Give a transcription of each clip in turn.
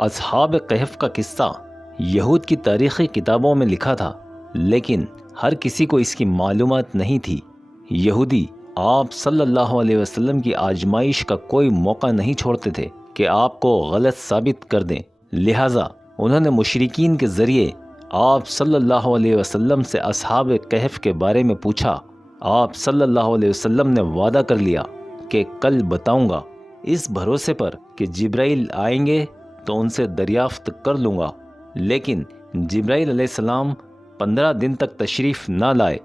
اصحاب کہف کا قصہ یہود کی تاریخی کتابوں میں لکھا تھا، لیکن ہر کسی کو اس کی معلومات نہیں تھی۔ یہودی آپ صلی اللہ علیہ وسلم کی آزمائش کا کوئی موقع نہیں چھوڑتے تھے کہ آپ کو غلط ثابت کر دیں، لہٰذا انہوں نے مشرکین کے ذریعے آپ صلی اللہ علیہ وسلم سے اصحاب کہف کے بارے میں پوچھا۔ آپ صلی اللہ علیہ وسلم نے وعدہ کر لیا کہ کل بتاؤں گا، اس بھروسے پر کہ جبرائیل آئیں گے تو ان سے دریافت کر لوں گا، لیکن جبرائیل علیہ السلام 15 دن تک تشریف نہ لائے۔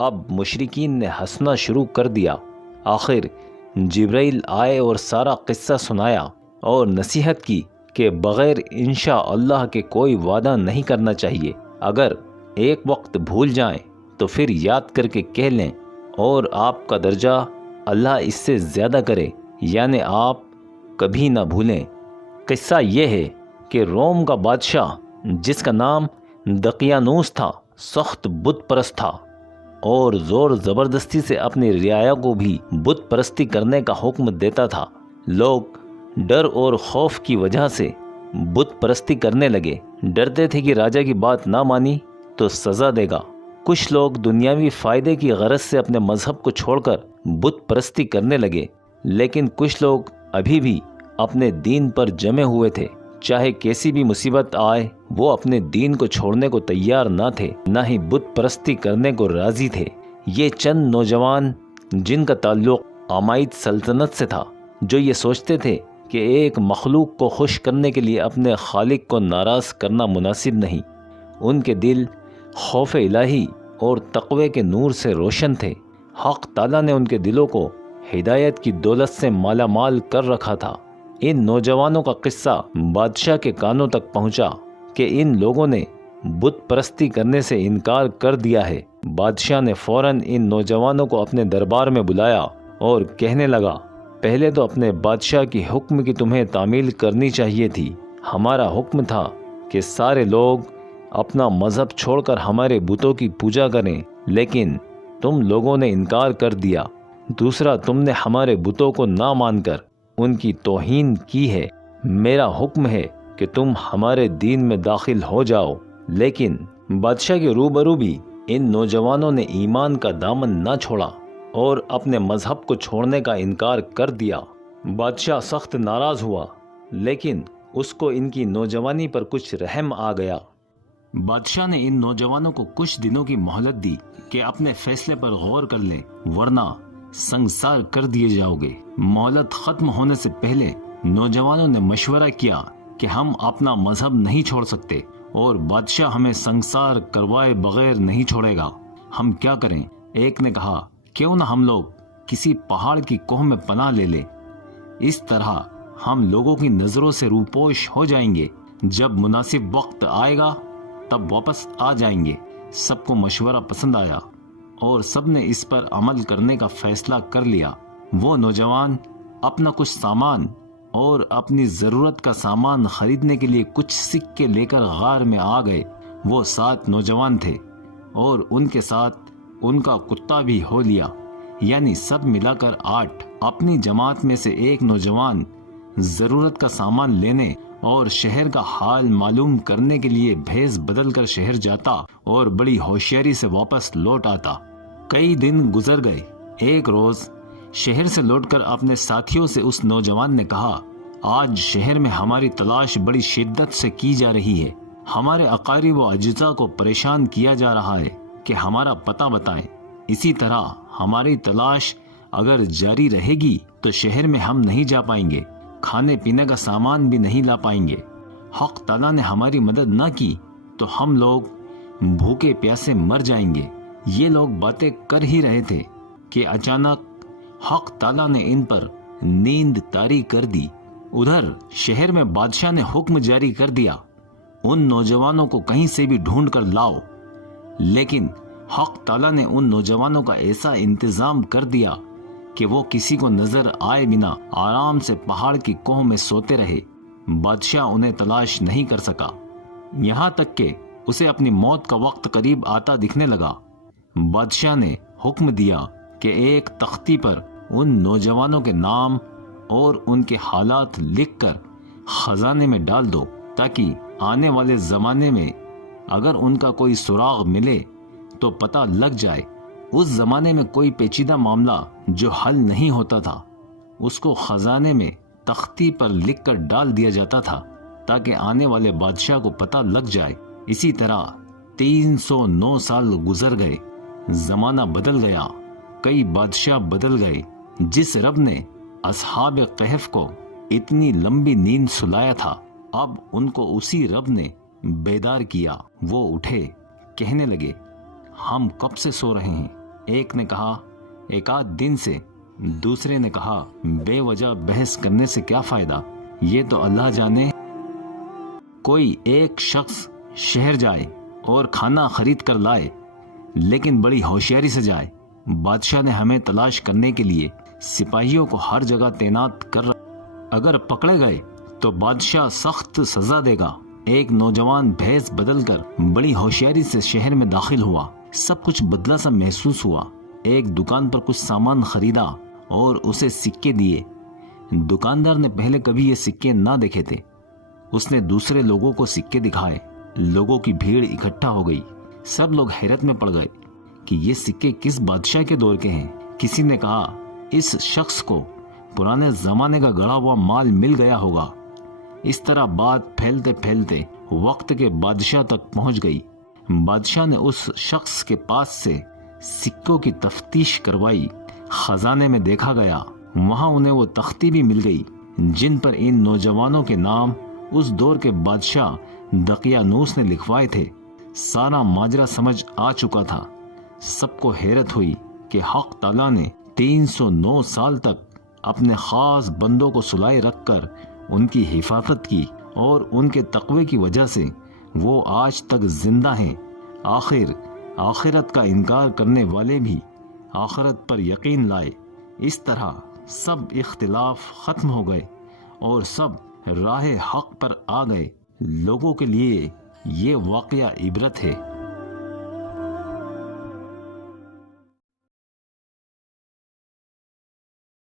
اب مشرکین نے ہنسنا شروع کر دیا۔ آخر جبرائیل آئے اور سارا قصہ سنایا اور نصیحت کی کہ بغیر انشاء اللہ کے کوئی وعدہ نہیں کرنا چاہیے۔ اگر ایک وقت بھول جائیں تو پھر یاد کر کے کہہ لیں اور آپ کا درجہ اللہ اس سے زیادہ کرے، یعنی آپ کبھی نہ بھولیں۔ قصہ یہ ہے کہ روم کا بادشاہ جس کا نام دقیانوس تھا سخت بت پرست تھا اور زور زبردستی سے اپنی رعایا کو بھی بت پرستی کرنے کا حکم دیتا تھا۔ لوگ ڈر اور خوف کی وجہ سے بت پرستی کرنے لگے، ڈرتے تھے کہ راجا کی بات نہ مانی تو سزا دے گا۔ کچھ لوگ دنیاوی فائدے کی غرض سے اپنے مذہب کو چھوڑ کر بت پرستی کرنے لگے، لیکن کچھ لوگ ابھی بھی اپنے دین پر جمے ہوئے تھے۔ چاہے کیسی بھی مصیبت آئے وہ اپنے دین کو چھوڑنے کو تیار نہ تھے، نہ ہی بت پرستی کرنے کو راضی تھے۔ یہ چند نوجوان جن کا تعلق عمائد سلطنت سے تھا، جو یہ سوچتے تھے کہ ایک مخلوق کو خوش کرنے کے لیے اپنے خالق کو ناراض کرنا مناسب نہیں، ان کے دل خوف الہی اور تقوی کے نور سے روشن تھے۔ حق تعالیٰ نے ان کے دلوں کو ہدایت کی دولت سے مالا مال کر رکھا تھا۔ ان نوجوانوں کا قصہ بادشاہ کے کانوں تک پہنچا کہ ان لوگوں نے بت پرستی کرنے سے انکار کر دیا ہے۔ بادشاہ نے فوراً ان نوجوانوں کو اپنے دربار میں بلایا اور کہنے لگا، پہلے تو اپنے بادشاہ کی حکم کی تمہیں تعمیل کرنی چاہیے تھی۔ ہمارا حکم تھا کہ سارے لوگ اپنا مذہب چھوڑ کر ہمارے بتوں کی پوجا کریں، لیکن تم لوگوں نے انکار کر دیا۔ دوسرا، تم نے ہمارے بتوں کو نہ مان کر ان کی توہین کی ہے۔ میرا حکم ہے کہ تم ہمارے دین میں داخل ہو جاؤ، لیکن بادشاہ کے روبرو بھی ان نوجوانوں نے ایمان کا دامن نہ چھوڑا اور اپنے مذہب کو چھوڑنے کا انکار کر دیا۔ بادشاہ سخت ناراض ہوا، لیکن اس کو ان کی نوجوانی پر کچھ رحم آ گیا۔ بادشاہ نے ان نوجوانوں کو کچھ دنوں کی مہلت دی کہ اپنے فیصلے پر غور کر لیں، ورنہ سنگسار کر دیے جاؤ گے۔ مہلت ختم ہونے سے پہلے نوجوانوں نے مشورہ کیا کہ ہم اپنا مذہب نہیں چھوڑ سکتے اور بادشاہ ہمیں سنگسار کروائے بغیر نہیں چھوڑے گا۔ ہم کیا کریں؟ ایک نے کہا، کیوں نہ ہم لوگ کسی پہاڑ کی کوہ میں پناہ لے لیں، اس طرح ہم لوگوں کی نظروں سے روپوش ہو جائیں گے، جب مناسب وقت آئے گا تب واپس آ جائیں گے۔ سب کو مشورہ پسند آیا اور سب نے اس پر عمل کرنے کا فیصلہ کر لیا۔ وہ نوجوان اپنا کچھ سامان اور اپنی ضرورت کا سامان خریدنے کے لیے کچھ سکے لے کر غار میں آ گئے۔ وہ 7 نوجوان تھے اور ان کے ساتھ ان کا کتا بھی ہو لیا، یعنی سب ملا کر 8۔ اپنی جماعت میں سے ایک نوجوان ضرورت کا سامان لینے اور شہر کا حال معلوم کرنے کے لیے بھیس بدل کر شہر جاتا اور بڑی ہوشیاری سے واپس لوٹ آتا۔ کئی دن گزر گئے۔ ایک روز شہر سے لوٹ کر اپنے ساتھیوں سے اس نوجوان نے کہا، آج شہر میں ہماری تلاش بڑی شدت سے کی جا رہی ہے۔ ہمارے اقارب و اجزاء کو پریشان کیا جا رہا ہے کہ ہمارا پتہ بتائیں۔ اسی طرح ہماری تلاش اگر جاری رہے گی تو شہر میں ہم نہیں جا پائیں گے، کھانے پینے کا سامان بھی نہیں لا پائیں گے۔ حق تعالیٰ نے ہماری مدد نہ کی تو ہم لوگ بھوکے پیاسے مر جائیں گے۔ یہ لوگ باتیں کر ہی رہے تھے کہ اچانک حق تعالیٰ نے ان پر نیند طاری کر دی ادھر شہر میں بادشاہ نے حکم جاری کر دیا، ان نوجوانوں کو کہیں سے بھی ڈھونڈ کر لاؤ۔ لیکن حق تعالیٰ نے ان نوجوانوں کا ایسا انتظام کر دیا کہ وہ کسی کو نظر آئے بنا آرام سے پہاڑ کی کوہ میں سوتے رہے۔ بادشاہ انہیں تلاش نہیں کر سکا، یہاں تک کہ اسے اپنی موت کا وقت قریب آتا دکھنے لگا۔ بادشاہ نے حکم دیا کہ ایک تختی پر ان نوجوانوں کے نام اور ان کے حالات لکھ کر خزانے میں ڈال دو، تاکہ آنے والے زمانے میں اگر ان کا کوئی سراغ ملے تو پتہ لگ جائے۔ اس زمانے میں کوئی پیچیدہ معاملہ جو حل نہیں ہوتا تھا، اس کو خزانے میں تختی پر لکھ کر ڈال دیا جاتا تھا تاکہ آنے والے بادشاہ کو پتہ لگ جائے۔ اسی طرح 309 سال گزر گئے، زمانہ بدل گیا، کئی بادشاہ بدل گئے۔ جس رب نے اصحاب کہف کو اتنی لمبی نیند سلایا تھا، اب ان کو اسی رب نے بیدار کیا۔ وہ اٹھے، کہنے لگے، ہم کب سے سو رہے ہیں؟ ایک نے کہا، ایک آدھ دن سے۔ دوسرے نے کہا، بے وجہ بحث کرنے سے کیا فائدہ، یہ تو اللہ جانے۔ کوئی ایک شخص شہر جائے اور کھانا خرید کر لائے، لیکن بڑی ہوشیاری سے جائے۔ بادشاہ نے ہمیں تلاش کرنے کے لیے سپاہیوں کو ہر جگہ تعینات کر رکھا، اگر پکڑے گئے تو بادشاہ سخت سزا دے گا۔ ایک نوجوان بھیس بدل کر بڑی ہوشیاری سے شہر میں داخل ہوا، سب کچھ بدلا سا محسوس ہوا۔ ایک دکان پر کچھ سامان خریدا اور اسے سکے دیے۔ دکاندار نے پہلے کبھی یہ سکے نہ دیکھے تھے۔ اس نے دوسرے لوگوں کو سکے دکھائے، لوگوں کی بھیڑ اکٹھا ہو گئی، سب لوگ حیرت میں پڑ گئے کہ یہ سکے کس بادشاہ کے دور کے ہیں۔ کسی نے کہا، اس شخص کو پرانے زمانے کا گڑھا ہوا مال مل گیا ہوگا۔ اس طرح بات پھیلتے پھیلتے وقت کے بادشاہ تک پہنچ گئی۔ بادشاہ نے اس شخص کے پاس سے سکوں کی تفتیش کروائی۔ خزانے میں دیکھا گیا، وہاں انہیں وہ تختی بھی مل گئی جن پر ان نوجوانوں کے نام اس دور کے بادشاہ دقیانوس نے لکھوائے تھے۔ سارا ماجرا سمجھ آ چکا تھا۔ سب کو حیرت ہوئی کہ حق تعالیٰ نے 309 سال تک اپنے خاص بندوں کو سلائے رکھ کر ان کی حفاظت کی، اور ان کے تقوی کی وجہ سے وہ آج تک زندہ ہیں۔ آخرت کا انکار کرنے والے بھی آخرت پر یقین لائے۔ اس طرح سب اختلاف ختم ہو گئے اور سب راہ حق پر آ گئے۔ لوگوں کے لیے یہ واقعہ عبرت ہے۔